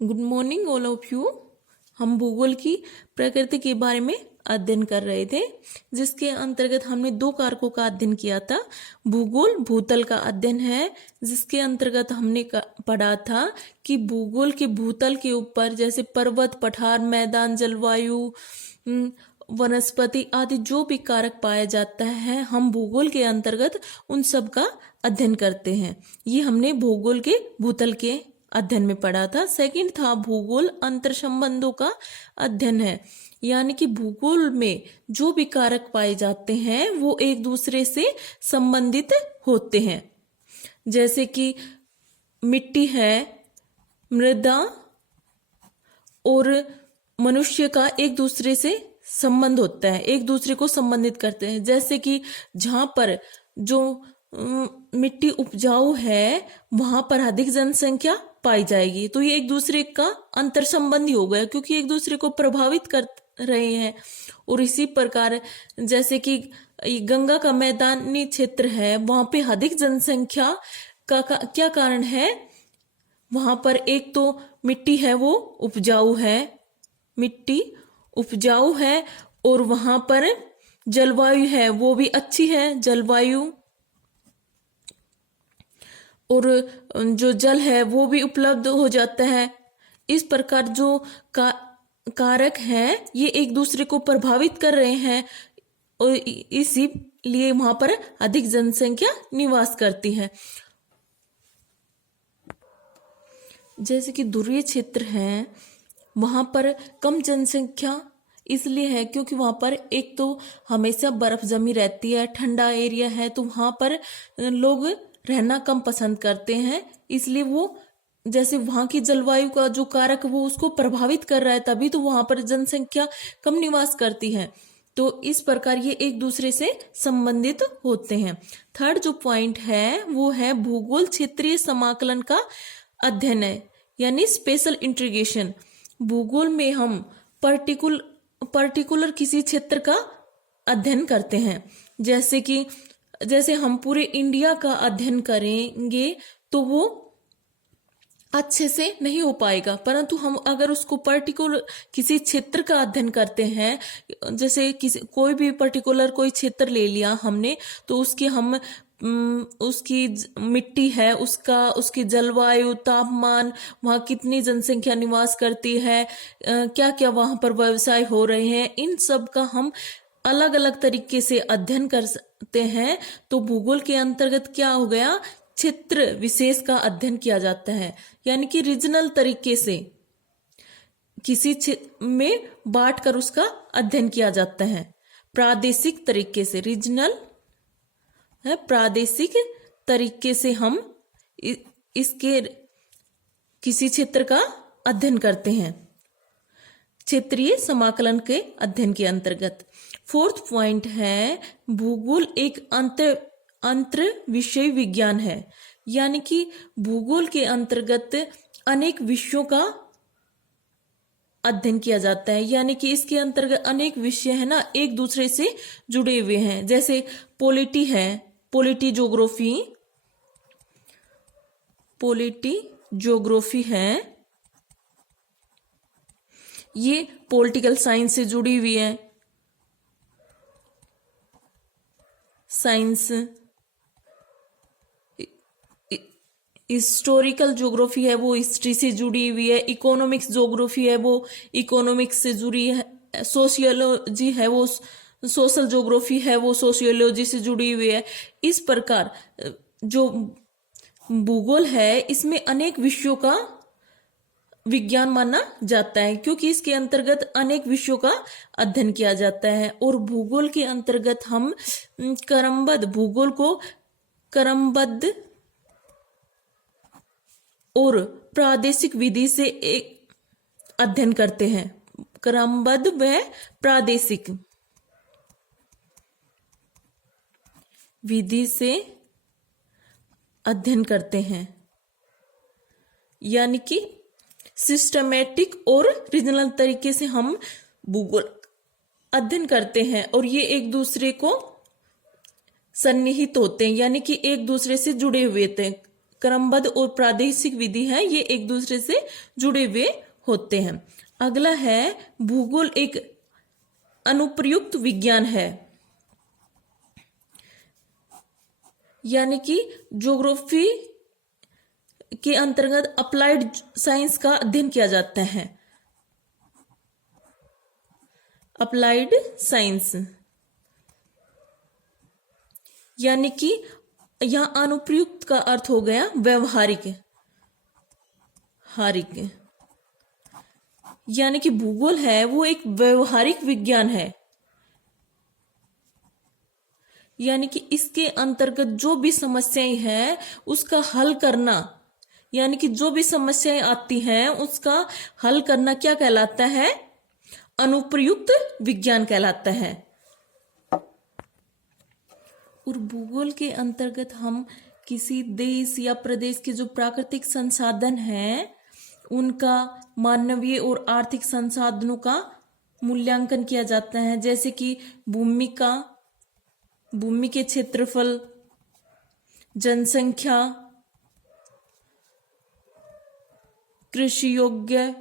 Good morning all of you. हम भूगोल की प्रकृति के बारे में अध्ययन कर रहे थे, जिसके अंतर्गत हमने दो कारकों का अध्ययन किया था। भूगोल भूतल का अध्ययन है, जिसके अंतर्गत हमने पढ़ा था कि भूगोल के भूतल के ऊपर जैसे पर्वत, पठार, मैदान, जलवायु, वनस्पति आदि जो भी कारक पाया जाता है, हम भूगोल के अंतर्गत उन सब का अध्ययन करते हैं। ये हमने भूगोल के भूतल के अध्ययन में पढ़ा था। सेकंड था भूगोल अंतर संबंधों का अध्ययन है, यानी कि भूगोल में जो भी कारक पाए जाते हैं वो एक दूसरे से संबंधित होते हैं। जैसे कि मिट्टी है, मृदा और मनुष्य का एक दूसरे से संबंध होता है, एक दूसरे को संबंधित करते हैं। जैसे कि जहां पर जो मिट्टी उपजाऊ है वहां पर अधिक जनसंख्या पाई जाएगी, तो ये एक दूसरे का अंतर संबंधी हो गया, क्योंकि एक दूसरे को प्रभावित कर रहे हैं। और इसी प्रकार जैसे कि गंगा का मैदानी क्षेत्र है, वहां पे अधिक जनसंख्या का क्या कारण है? वहां पर एक तो मिट्टी है वो उपजाऊ है, मिट्टी उपजाऊ है, और वहां पर जलवायु है वो भी अच्छी है, जलवायु, और जो जल है वो भी उपलब्ध हो जाता है। इस प्रकार जो कारक हैं ये एक दूसरे को प्रभावित कर रहे हैं, और इसीलिए वहां पर अधिक जनसंख्या निवास करती है। जैसे कि ध्रुवीय क्षेत्र है, वहां पर कम जनसंख्या इसलिए है क्योंकि वहां पर एक तो हमेशा बर्फ जमी रहती है, ठंडा एरिया है, तो वहां पर लोग रहना कम पसंद करते हैं। इसलिए वो जैसे वहां की जलवायु का जो कारक वो उसको प्रभावित कर रहा है, तभी तो वहां पर जनसंख्या कम निवास करती है। तो इस प्रकार ये एक दूसरे से संबंधित होते हैं। थर्ड जो पॉइंट है वो है भूगोल क्षेत्रीय समाकलन का अध्ययन है, यानी स्पेशल इंटीग्रेशन। भूगोल में हम पर्टिकुलर किसी क्षेत्र का अध्ययन करते हैं। जैसे हम पूरे इंडिया का अध्ययन करेंगे तो वो अच्छे से नहीं हो पाएगा, परंतु हम अगर उसको पर्टिकुलर किसी क्षेत्र का अध्ययन करते हैं, जैसे कोई भी पर्टिकुलर कोई क्षेत्र ले लिया हमने, तो उसकी मिट्टी है, उसकी जलवायु, तापमान, वहाँ कितनी जनसंख्या निवास करती है, क्या क्या वहां पर व्यवसाय हो रहे हैं, इन सब का हम अलग अलग तरीके से अध्ययन कर सकते हैं। तो भूगोल के अंतर्गत क्या हो गया, क्षेत्र विशेष का अध्ययन किया जाता है, यानी कि रीजनल तरीके से किसी क्षेत्र में बांट कर उसका अध्ययन किया जाता है। प्रादेशिक तरीके से, रीजनल है, प्रादेशिक तरीके से हम इसके किसी क्षेत्र का अध्ययन करते हैं क्षेत्रीय समाकलन के अध्ययन के अंतर्गत। फोर्थ पॉइंट है भूगोल एक अंतर विषय विज्ञान है, यानी कि भूगोल के अंतर्गत अनेक विषयों का अध्ययन किया जाता है, यानी कि इसके अंतर्गत अनेक विषय है ना, एक दूसरे से जुड़े हुए हैं। जैसे पॉलिटी है, पॉलिटी ज्योग्राफी है, ये पॉलिटिकल साइंस से जुड़ी हुई है। साइंस, हिस्टोरिकल ज्योग्राफी है वो हिस्ट्री से जुड़ी हुई है। इकोनॉमिक्स ज्योग्राफी है वो इकोनॉमिक्स से जुड़ी है। सोशियोलॉजी है वो सोशल ज्योग्राफी है वो सोशियोलॉजी से जुड़ी हुई है। इस प्रकार जो भूगोल है इसमें अनेक विषयों का विज्ञान माना जाता है, क्योंकि इसके अंतर्गत अनेक विषयों का अध्ययन किया जाता है। और भूगोल के अंतर्गत हम भूगोल को क्रमबद्ध और प्रादेशिक विधि से एक अध्ययन करते हैं। क्रमबद्ध व प्रादेशिक विधि से अध्ययन करते हैं, यानी कि सिस्टमैटिक और रीजनल तरीके से हम भूगोल अध्ययन करते हैं, और ये एक दूसरे को सन्निहित होते हैं, यानी कि एक दूसरे से जुड़े हुए थे। क्रमबद्ध और प्रादेशिक विधि है, ये एक दूसरे से जुड़े हुए होते हैं। अगला है भूगोल एक अनुप्रयुक्त विज्ञान है, यानी कि ज्योग्राफी के अंतर्गत अप्लाइड साइंस का अध्ययन किया जाता है। अप्लाइड साइंस यानी कि यहां अनुप्रयुक्त का अर्थ हो गया व्यवहारिक, यानी कि भूगोल है वो एक व्यवहारिक विज्ञान है, यानी कि इसके अंतर्गत जो भी समस्याएं हैं उसका हल करना, यानी कि जो भी समस्याएं आती हैं उसका हल करना क्या कहलाता है? अनुप्रयुक्त विज्ञान कहलाता है। और भूगोल के अंतर्गत हम किसी देश या प्रदेश के जो प्राकृतिक संसाधन हैं उनका मानवीय और आर्थिक संसाधनों का मूल्यांकन किया जाता है, जैसे कि भूमि के क्षेत्रफल, जनसंख्या, कृषि योग्य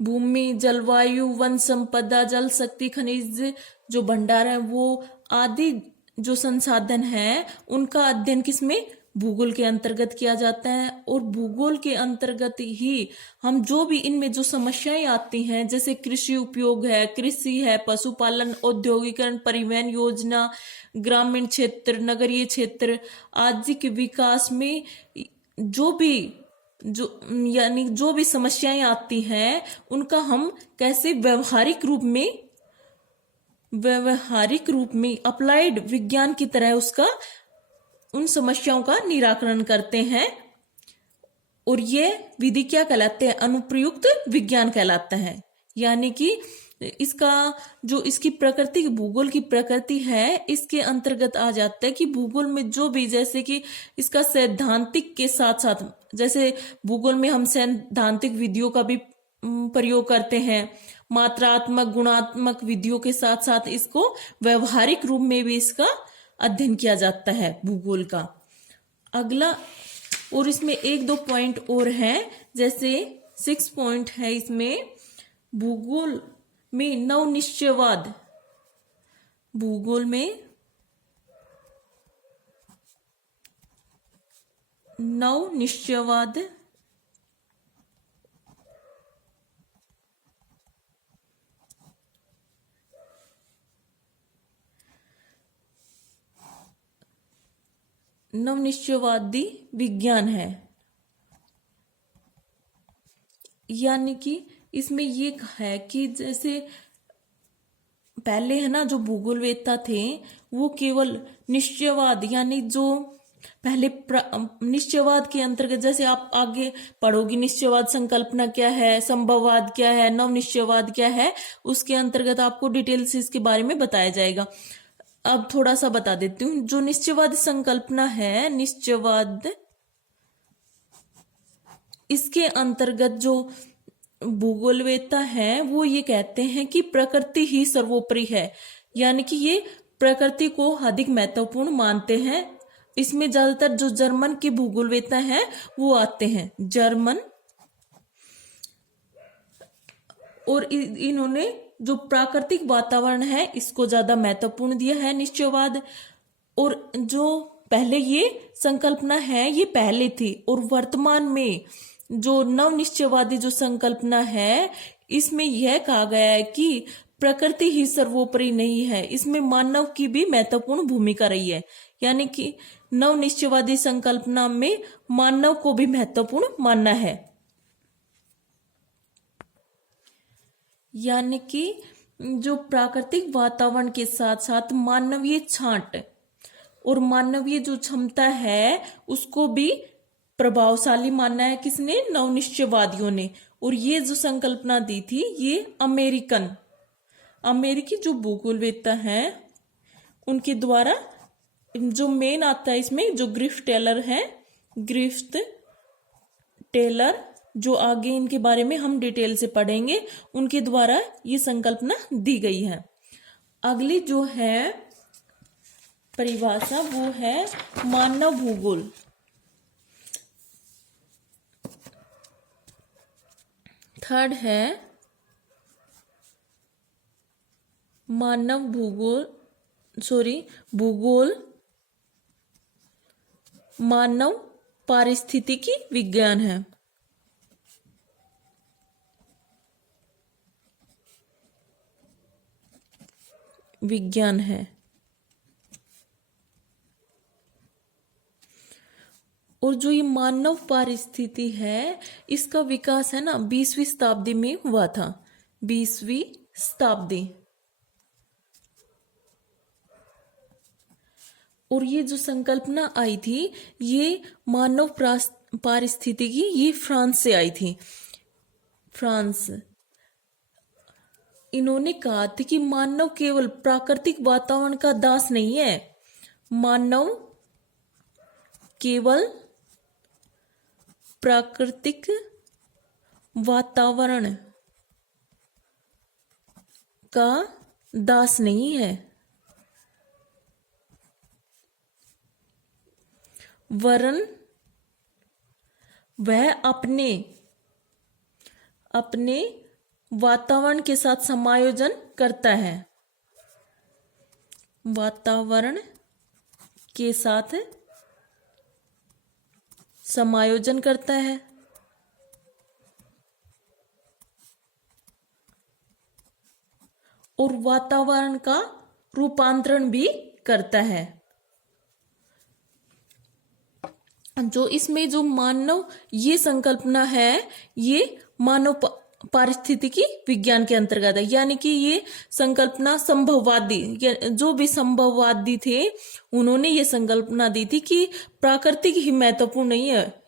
भूमि, जलवायु, वन संपदा, जल शक्ति, खनिज जो भंडार है वो आदि जो संसाधन है उनका अध्ययन किसमें? भूगोल के अंतर्गत किया जाता है। और भूगोल के अंतर्गत ही हम जो भी इनमें जो समस्याएं आती हैं, जैसे कृषि उपयोग है, कृषि है, पशुपालन, औद्योगिकरण, परिवहन योजना, ग्रामीण क्षेत्र, नगरीय क्षेत्र आदि के विकास में यानी जो भी समस्याएं आती हैं उनका हम कैसे व्यवहारिक रूप में अप्लाइड विज्ञान की तरह उन समस्याओं का निराकरण करते हैं। और ये विधि क्या कहलाते हैं? अनुप्रयुक्त विज्ञान कहलाता है। यानी कि इसकी प्रकृति, भूगोल की प्रकृति है, इसके अंतर्गत आ जाता है कि भूगोल में जो भी, जैसे कि इसका सैद्धांतिक के साथ साथ, जैसे भूगोल में हम सैद्धांतिक विधियों का भी प्रयोग करते हैं, मात्रात्मक गुणात्मक विधियों के साथ साथ इसको व्यवहारिक रूप में भी इसका अध्ययन किया जाता है भूगोल का। अगला, और इसमें 1-2 पॉइंट और हैं, जैसे 6 पॉइंट है इसमें, भूगोल में नवनिश्चयवाद, भूगोल में नवनिश्चयवाद नवनिश्चयवादी विज्ञान है। यानी कि इसमें ये है कि जैसे पहले है ना, जो भूगोलवेत्ता थे वो केवल निश्चयवाद, यानी जो पहले निश्चयवाद के अंतर्गत, जैसे आप आगे पढ़ोगी निश्चयवाद संकल्पना क्या है, संभववाद क्या है, नवनिश्चयवाद क्या है, उसके अंतर्गत आपको डिटेल से इसके बारे में बताया जाएगा। अब थोड़ा सा बता देती हूँ। जो निश्चयवाद संकल्पना है, निश्चयवाद, इसके अंतर्गत जो भूगोलवेत्ता है वो ये कहते हैं कि प्रकृति ही सर्वोपरि है, यानी कि ये प्रकृति को अधिक महत्वपूर्ण मानते हैं। इसमें ज्यादातर जो जर्मन के भूगोलवेत्ता हैं वो आते हैं, जर्मन, और इन्होंने जो प्राकृतिक वातावरण है इसको ज्यादा महत्वपूर्ण दिया है निश्चयवाद। और जो पहले ये संकल्पना है ये पहले थी, और वर्तमान में जो नवनिश्चयवादी जो संकल्पना है इसमें यह कहा गया है कि प्रकृति ही सर्वोपरि नहीं है, इसमें मानव की भी महत्वपूर्ण भूमिका रही है। यानी कि नवनिश्चयवादी संकल्पना में मानव को भी महत्वपूर्ण मानना है। यानी कि जो प्राकृतिक वातावरण के साथ साथ मानवीय छांट और मानवीय जो क्षमता है उसको भी प्रभावशाली मानना है। किसने? नवनिश्चयवादियों ने। और ये जो संकल्पना दी थी ये अमेरिकी जो भूगोलवेत्ता हैं उनके द्वारा, जो मेन आता है इसमें, जो ग्रिफ्थ टेलर, जो आगे इनके बारे में हम डिटेल से पढ़ेंगे, उनके द्वारा ये संकल्पना दी गई है। अगली जो है परिभाषा वो है मानव भूगोल। थर्ड है मानव भूगोल मानव पारिस्थितिकी विज्ञान है। और जो ये मानव पारिस्थिति है इसका विकास है ना 20वीं शताब्दी में हुआ था। 20वीं शताब्दी। और ये जो संकल्पना आई थी ये मानव पारिस्थितिकी ये फ्रांस से आई थी। फ्रांस। इन्होंने कहा था कि मानव केवल प्राकृतिक वातावरण का दास नहीं है। मानव केवल प्राकृतिक वातावरण का दास नहीं है, वरन वह अपने वातावरण के साथ समायोजन करता है। वातावरण के साथ समायोजन करता है और वातावरण का रूपांतरण भी करता है। जो इसमें जो मानव ये संकल्पना है ये मानव पारिस्थितिकी विज्ञान के अंतर्गत है। यानी कि ये संकल्पना संभववादी, जो भी संभववादी थे उन्होंने ये संकल्पना दी थी कि प्राकृतिक ही महत्वपूर्ण नहीं है।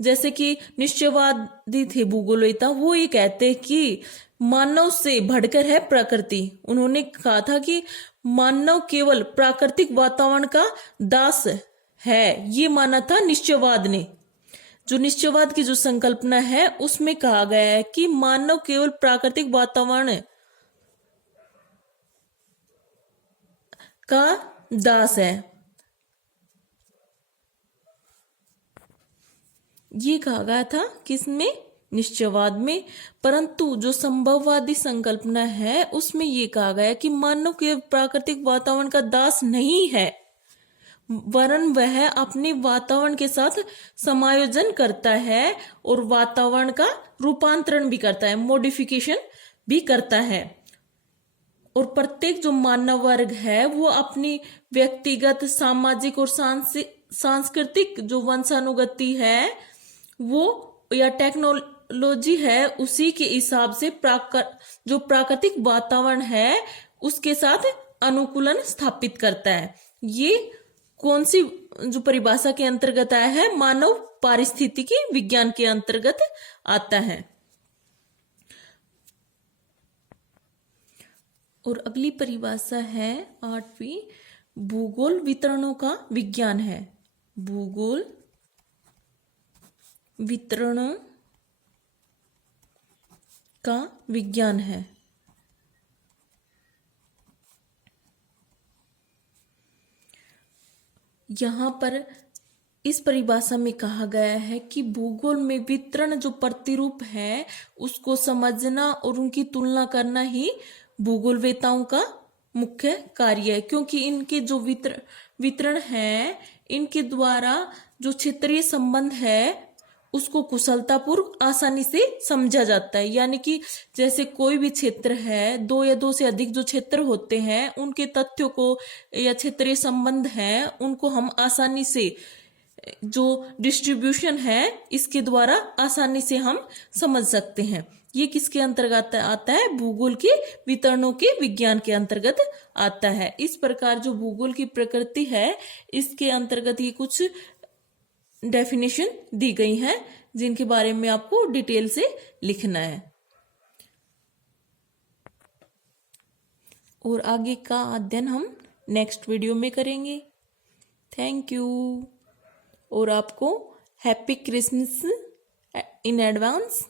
जैसे कि निश्चयवादी थे भूगोलवेत्ता, वो ये कहते हैं कि मानव से बढ़कर है प्रकृति। उन्होंने कहा था कि मानव केवल प्राकृतिक वातावरण का दास है, ये माना था निश्चयवाद ने। जो निश्चयवाद की जो संकल्पना है उसमें कहा गया है कि मानव केवल प्राकृतिक वातावरण का दास है, ये कहा गया था किसमें? निश्चयवाद में। परंतु जो संभववादी संकल्पना है उसमें ये कहा गया कि मानव केवल प्राकृतिक वातावरण का दास नहीं है, वरन वह अपने वातावरण के साथ समायोजन करता है और वातावरण का रूपांतरण भी करता है, मॉडिफिकेशन भी करता है। और प्रत्येक जो मानव वर्ग है वो अपनी व्यक्तिगत, सामाजिक और सांस्कृतिक जो वंशानुगति है वो या टेक्नोलॉजी है उसी के हिसाब से जो प्राकृतिक वातावरण है उसके साथ अनुकूलन स्थापित करता है। ये कौन सी जो परिभाषा के अंतर्गत आया है? मानव पारिस्थितिकी विज्ञान के अंतर्गत आता है। और अगली परिभाषा है 8वीं, भूगोल वितरणों का विज्ञान है। भूगोल वितरणों का विज्ञान है। यहाँ पर इस परिभाषा में कहा गया है कि भूगोल में वितरण जो प्रतिरूप है उसको समझना और उनकी तुलना करना ही भूगोलवेत्ताओं का मुख्य कार्य है, क्योंकि इनके जो वितरण है इनके द्वारा जो क्षेत्रीय संबंध है उसको कुशलतापूर्वक आसानी से समझा जाता है। यानी कि जैसे कोई भी क्षेत्र है, 2 या 2 से अधिक जो क्षेत्र होते हैं उनके तथ्यों को या क्षेत्रीय संबंध है उनको हम आसानी से जो डिस्ट्रीब्यूशन है इसके द्वारा आसानी से हम समझ सकते हैं। ये किसके अंतर्गत आता है? भूगोल के वितरणों के विज्ञान के अंतर्गत आता है। इस प्रकार जो भूगोल की प्रकृति है इसके अंतर्गत ये कुछ डेफिनेशन दी गई है जिनके बारे में आपको डिटेल से लिखना है। और आगे का अध्ययन हम नेक्स्ट वीडियो में करेंगे। Thank you. और आपको हैप्पी क्रिसमस इन एडवांस।